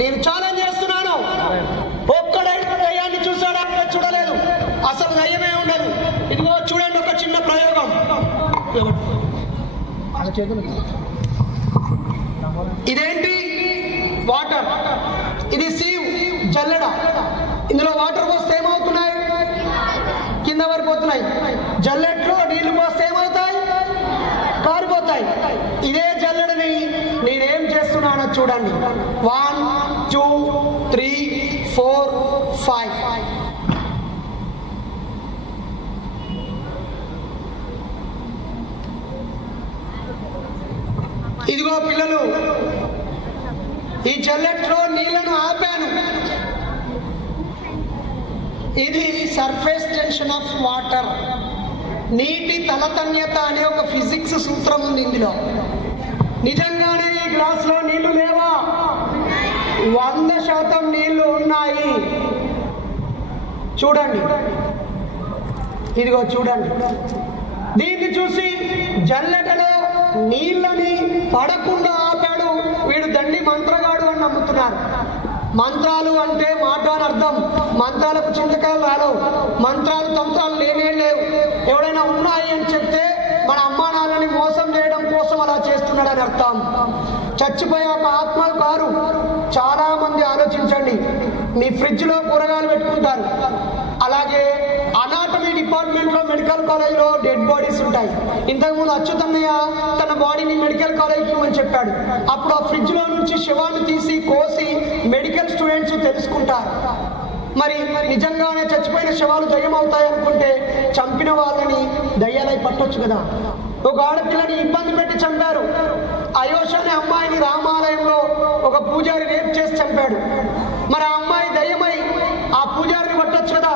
నేను ఛాలెంజ్ చేస్తున్నాను, ఒక్కడైనా దయ్యాన్ని చూసాడా? చూడలేదు, అసలు దయ్యమే ఉండదు. ఇదిగో చూడండి ఒక చిన్న ప్రయోగం. ఇదేంటి? వాటర్. ఇది సీవ్ జల్లెడ. ఇందులో వాటర్ పోస్తే ఏమవుతున్నాయి? కింద పడిపోతున్నాయి. జల్లెట్లో నీళ్లు పోస్తే ఏమవుతాయి? కారిపోతాయి. ఇదే జల్లెడని నేనేం చేస్తున్నానో చూడండి. 1 2 3 4 5. ఇదిగో పిల్లలు, ఈ జల్లెట్లో నీళ్లను ఆపాను. ఇది సర్ఫేస్ టెన్షన్ ఆఫ్ వాటర్, నీటి తలతన్యత అనే ఒక ఫిజిక్స్ సూత్రం ఉంది ఇందులో. నిజంగానే ఈ గ్లాసులో నీళ్లు లేవా? 100% నీళ్లు ఉన్నాయి. చూడండి, ఇదిగో చూడండి. దీన్ని చూసి జల్లెడలో నీళ్ళని పడకుండా ఆపాడు. వీడు దండి మంత్రగాడు అని నమ్ముతున్నారు. మంత్రాలు అంటే మాట అని అర్థం. మంత్రాలకు చింతకాయలు రాలేవు, మంత్రాలు తంత్రాలు లేనే లేవు. ఎవడైనా ఉన్నాయి అని చెప్తే మన అమ్మానాన్నని మోసం చేయడం కోసం అలా చేస్తున్నాడని అర్థం. చచ్చిపోయాక ఆత్మలు కారు. చాలా మంది ఆలోచించండి, మీ ఫ్రిడ్జ్ లో కూరగాయలు పెట్టుకుంటారు, అలాగే అనాటమీ డిపార్ట్మెంట్ లో మెడికల్ కాలేజ్ లో డెడ్ బాడీస్ ఉంటాయి. ఇంతకుముందు అచ్యుతన్నయ్య తన బాడీని మెడికల్ కాలేజ్కి ఇవ్వమని చెప్పాడు. అప్పుడు ఆ ఫ్రిడ్జ్ లో నుంచి శవాన్ని తీసి కోసి మెడికల్ స్టూడెంట్స్ తెలుసుకుంటారు. మరి నిజంగానే చచ్చిపోయిన శవాలు దయ్యం అవుతాయి అనుకుంటే చంపిన వాళ్ళని దయ్యాలై పట్టొచ్చు కదా. ఒక ఆడపిల్లని ఇబ్బంది పెట్టి చంపారు. అయోష అనే అమ్మాయిని రామాలయంలో ఒక పూజారి రేప్ చేసి చంపాడు. మరి ఆ అమ్మాయి దయ్యమై ఆ పూజారిని పట్టొచ్చు కదా.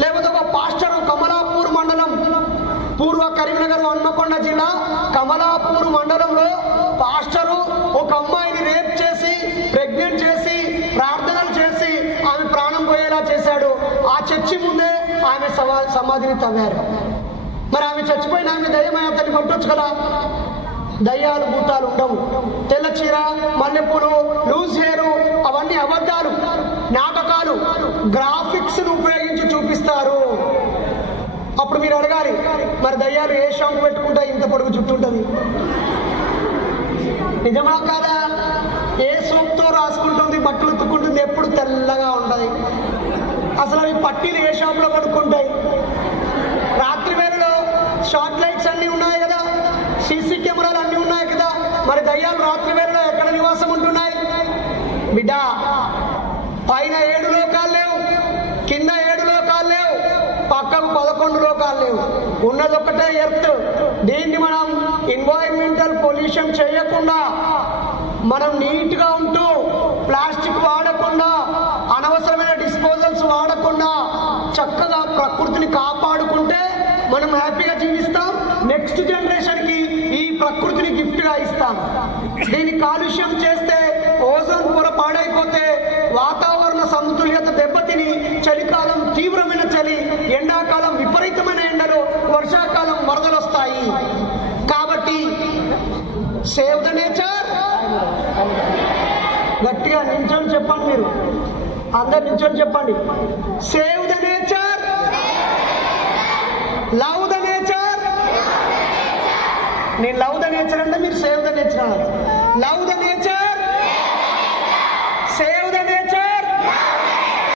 లేకపోతే ఒక పాస్టర్ కమలాపూర్ మండలం, పూర్వ కరీంనగర్ హన్మకొండ జిల్లా కమలాపూర్ మండలంలో పాస్టరు ఒక అమ్మాయిని రేప్ చేసి ప్రెగ్నెంట్ చేసి ప్రార్థనలు చేసి ఆమె ప్రాణం పోయేలా చేశాడు. ఆ చర్చి ముందే ఆమె సమాధిని తవ్వారు. మరి ఆమె చచ్చిపోయిన ఆమె దయ్యమై అతన్ని పట్టొచ్చు కదా. దయ్యాలు భూతాలు ఉండవు. తెల్ల చీర, మల్లెపూలు, లూజ్ హెయిర్ అవన్నీ అబద్ధాలు, నాటకాలు, గ్రాఫిక్స్ ను ఉపయోగించి చూపిస్తారు. అప్పుడు మీరు అడగాలి, మరి దయ్యాలు ఏ షాంపు పెట్టుకుంటా ఇంత పొడుగు చుట్టుంటది? నిజమా కాదా? ఏ సోప్తో రాసుకుంటుంది, బట్టలు ఉత్తుకుంటుంది, ఎప్పుడు తెల్లగా ఉంటది. అసలు అవి పట్టీలు ఏ షాపులో పడుకుంటాయి? రాత్రి వేళలో షార్ట్ లైట్స్ అన్ని ఉన్నాయి కదా, సీసీ కెమెరాలు అన్ని ఉన్నాయి కదా. మరి దయ్యాలు రాత్రి వేళలో ఎక్కడ నివాసం ఉంటున్నాయి? బిడ్డ, పైన 7 లోకాలు లేవు, కింద 7 లోకాలు లేవు, పక్కకు 11 లోకాలు లేవు. ఉన్నదొక్కటే ఎర్త్. దీన్ని మనం ఎన్వైరన్మెంటల్ పొల్యూషన్ చేయకుండా, మనం నీట్గా ఉంటూ, ప్లాస్టిక్ వాడకుండా, అనవసరమైన డిస్పోజల్స్ వాడకుండా చక్కగా ప్రకృతిని కాపాడుకుంటే మనం హ్యాపీగా జీవిస్తాం. నెక్స్ట్ జనరేషన్ కి ఈ ప్రకృతిని గిఫ్ట్ గా ఇస్తాం. దీన్ని కాలుష్యం చేస్తే ఓజోన్ పొర పాడైపోతే వాతావరణ సమతుల్యత దెబ్బతిని చలికాలం తీవ్రమైన చలి, ఎండాకాలం విపరీతమైన ఎండలు, వర్షాకాలం వరదలు వస్తాయి. కాబట్టి సేవ్ ద నేచర్. గట్టిగా నిల్చొని చెప్పండి, మీరు అందరు నిల్చొని చెప్పండి. Save the nature, love the nature. నేను లవ్ ద నేచర్ అంటే మీరు సేవ్ ద నేచర్ అన్నారు. Love the nature, save